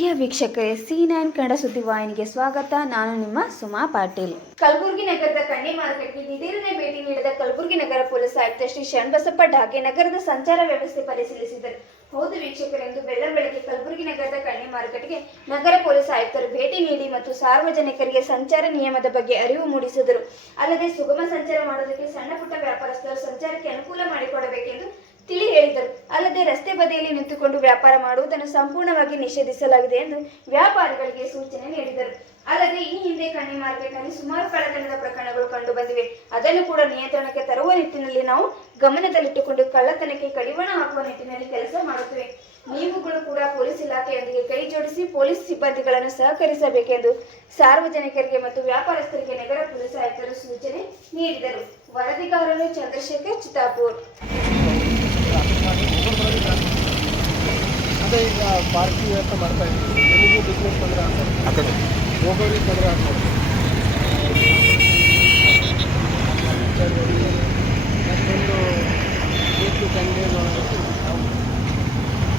ಪ್ರಿಯ ವೀಕ್ಷಕರೇ, C9 ಕನ್ನಡ ಸುದ್ದಿವಾಹಿನಿಗೆ ಸ್ವಾಗತ. ನಾನು ನಿಮ್ಮ ಸುಮಾ ಪಾಟೀಲ್. ಕಲಬುರಗಿ ನಗರದ ಕಣ್ಣಿ ಮಾರ್ಕೆಟ್ಗೆ ದಿಢೀರನೆ ಭೇಟಿ ನೀಡಿದ ಕಲಬುರಗಿ ನಗರ ಪೊಲೀಸ್ ಆಯುಕ್ತ ಶ್ರೀ ಶರಣಬಸಪ್ಪ ಢಾಕೆ ನಗರದ ಸಂಚಾರ ವ್ಯವಸ್ಥೆ ಪರಿಶೀಲಿಸಿದರು. ಹೌದು ವೀಕ್ಷಕರೇ, ಇಂದು ಬೆಳ್ಳಂಬೆಳಗ್ಗೆ ಕಲಬುರಗಿ ನಗರದ ಕಣ್ಣಿ ಮಾರ್ಕೆಟ್ಗೆ ನಗರ ಪೊಲೀಸ್ ಆಯುಕ್ತರು ಭೇಟಿ ನೀಡಿ ಮತ್ತು ಸಾರ್ವಜನಿಕರಿಗೆ ಸಂಚಾರ ನಿಯಮದ ಬಗ್ಗೆ ಅರಿವು ಮೂಡಿಸಿದರು. ಅಲ್ಲದೆ ಸುಗಮ ಸಂಚಾರ ಮಾಡೋದಕ್ಕೆ ಸಣ್ಣ ಪುಟ್ಟ ವ್ಯಾಪಾರಸ್ಥರು ಸಂಚಾರಕ್ಕೆ ಅನುಕೂಲ ಮಾಡಿಕೊಡಬೇಕೆಂದು ತಿಳಿ ಹೇಳಿದರು. ಅಲ್ಲದೆ ರಸ್ತೆ ಬದಿಯಲ್ಲಿ ನಿಂತುಕೊಂಡು ವ್ಯಾಪಾರ ಮಾಡುವುದನ್ನು ಸಂಪೂರ್ಣವಾಗಿ ನಿಷೇಧಿಸಲಾಗಿದೆ ಎಂದು ವ್ಯಾಪಾರಿಗಳಿಗೆ ಸೂಚನೆ ನೀಡಿದರು. ಅಲ್ಲದೆ ಈ ಹಿಂದೆ ಕಣ್ಣಿ ಮಾರ್ಕೆಟ್ನಲ್ಲಿ ಸುಮಾರು ಕಳ್ಳತನದ ಪ್ರಕರಣಗಳು ಕಂಡು ಬಂದಿವೆ. ಅದನ್ನು ಕೂಡ ನಿಯಂತ್ರಣಕ್ಕೆ ತರುವ ನಿಟ್ಟಿನಲ್ಲಿ ನಾವು ಗಮನದಲ್ಲಿಟ್ಟುಕೊಂಡು ಕಳ್ಳತನಕ್ಕೆ ಕಡಿವಾಣ ಹಾಕುವ ನಿಟ್ಟಿನಲ್ಲಿ ಕೆಲಸ ಮಾಡುತ್ತೇವೆ. ನೀವುಗಳು ಕೂಡ ಪೊಲೀಸ್ ಇಲಾಖೆಯೊಂದಿಗೆ ಕೈ ಜೋಡಿಸಿ ಪೊಲೀಸ್ ಸಿಬ್ಬಂದಿಗಳನ್ನು ಸಹಕರಿಸಬೇಕೆಂದು ಸಾರ್ವಜನಿಕರಿಗೆ ಮತ್ತು ವ್ಯಾಪಾರಸ್ಥರಿಗೆ ನಗರ ಪೊಲೀಸ್ ಆಯುಕ್ತರು ಸೂಚನೆ ನೀಡಿದರು. ವರದಿಗಾರರು ಚಂದ್ರಶೇಖರ್ ಚಿತ್ತಾಪುರ್. ಅದೇ ಈಗ ಪಾರ್ಕಿಂಗ್ ವ್ಯವಸ್ಥೆ ಮಾಡ್ತಾ ಇದ್ದೀವಿ. ನಿಮಗೂ ಬಿಸ್ನೆಸ್ ತೊಂದರೆ ಆಗ್ತದೆ, ಹೋಗೋರಿಗೆ ತೊಂದರೆ ಆಗ್ತದೆ. ಮತ್ತೊಂದು ಏಟು ಕಂಡೆ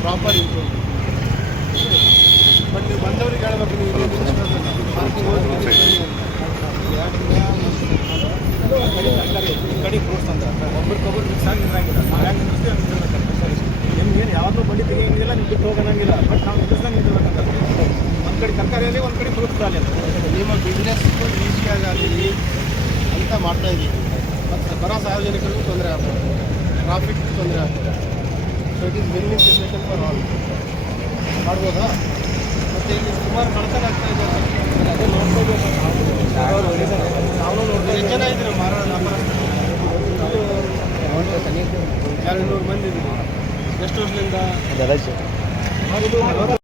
ಪ್ರಾಪರ್ ಇಂಪ್ರೂವ್. ಬಟ್ ನೀವು ಬಂದವ್ರಿಗೆ ಹೇಳ್ಬೇಕು, ನೀವು ಪಾರ್ಕಿಂಗ್ ಹೋಗಿ ಕಡೆ ಫ್ರೂಟ್ಸ್ ಅಂತ ಒಬ್ರಿಗೊಬ್ರು ಮಿಕ್ಸ್ ಆಗಿ ನಿಂದ್ರಾಗಿಲ್ಲ. ನಾವು ಯಾಕೆ ನಿಂದಿಸ್ತೀವಿ ಹಂಗೆ ನಿಂದಿರ್ಬೇಕಂತ. ನಿಮ್ಗೇನು ಯಾವಾಗಲೂ ಬಂಡಿ ತೆಗಿಯಂಗಿಲ್ಲ, ನೀವು ಬಿಟ್ಟು ಹೋಗೋಣಂಗಿಲ್ಲ. ಬಟ್ ನಾವು ನಿಂದಿಸ್ದಂಗೆ ನಿಂದಿರ್ಬೇಕಂತ. ಒಂದು ಕಡೆ ತರಕಾರಿಯಲ್ಲಿ, ಒಂದು ಕಡೆ ಫ್ರೂಟ್ಸ್ ಅಲ್ಲಿ ಅಂತ ನಿಮ್ಮ ಬಿಸ್ನೆಸ್ ಈಸಿಯಾಗಿ ಆಗಲಿ ಅಂತ ಮಾಡ್ತಾಯಿದ್ದೀವಿ. ಮತ್ತು ಬರೋ ಸಾರ್ವಜನಿಕರಿಗೂ ತೊಂದರೆ ಆಗ್ತದೆ, ಟ್ರಾಫಿಕ್ ತೊಂದರೆ ಆಗ್ತದೆ. So it is win win situation for all. ಮಾಡ್ಬೋದಾ? ಮತ್ತು ಇಲ್ಲಿ ಸುಮಾರು ಕಳ್ತನ ಆಗ್ತಾ ಇದೆ. ಅದೇ ನೋಡ್ಕೋಬೇಕು. ನಾವು ನೋಡ್ತೀವಿ. ಎಷ್ಟು ಜನ ಇದ್ದೀವಿ ಮಾರೋ ವ್ಯಾಪಾರಸ್ಥರು? 200 ಮಂದಿ ಇದ್ದೀವಿ. ಎಷ್ಟು ವರ್ಷದಿಂದ?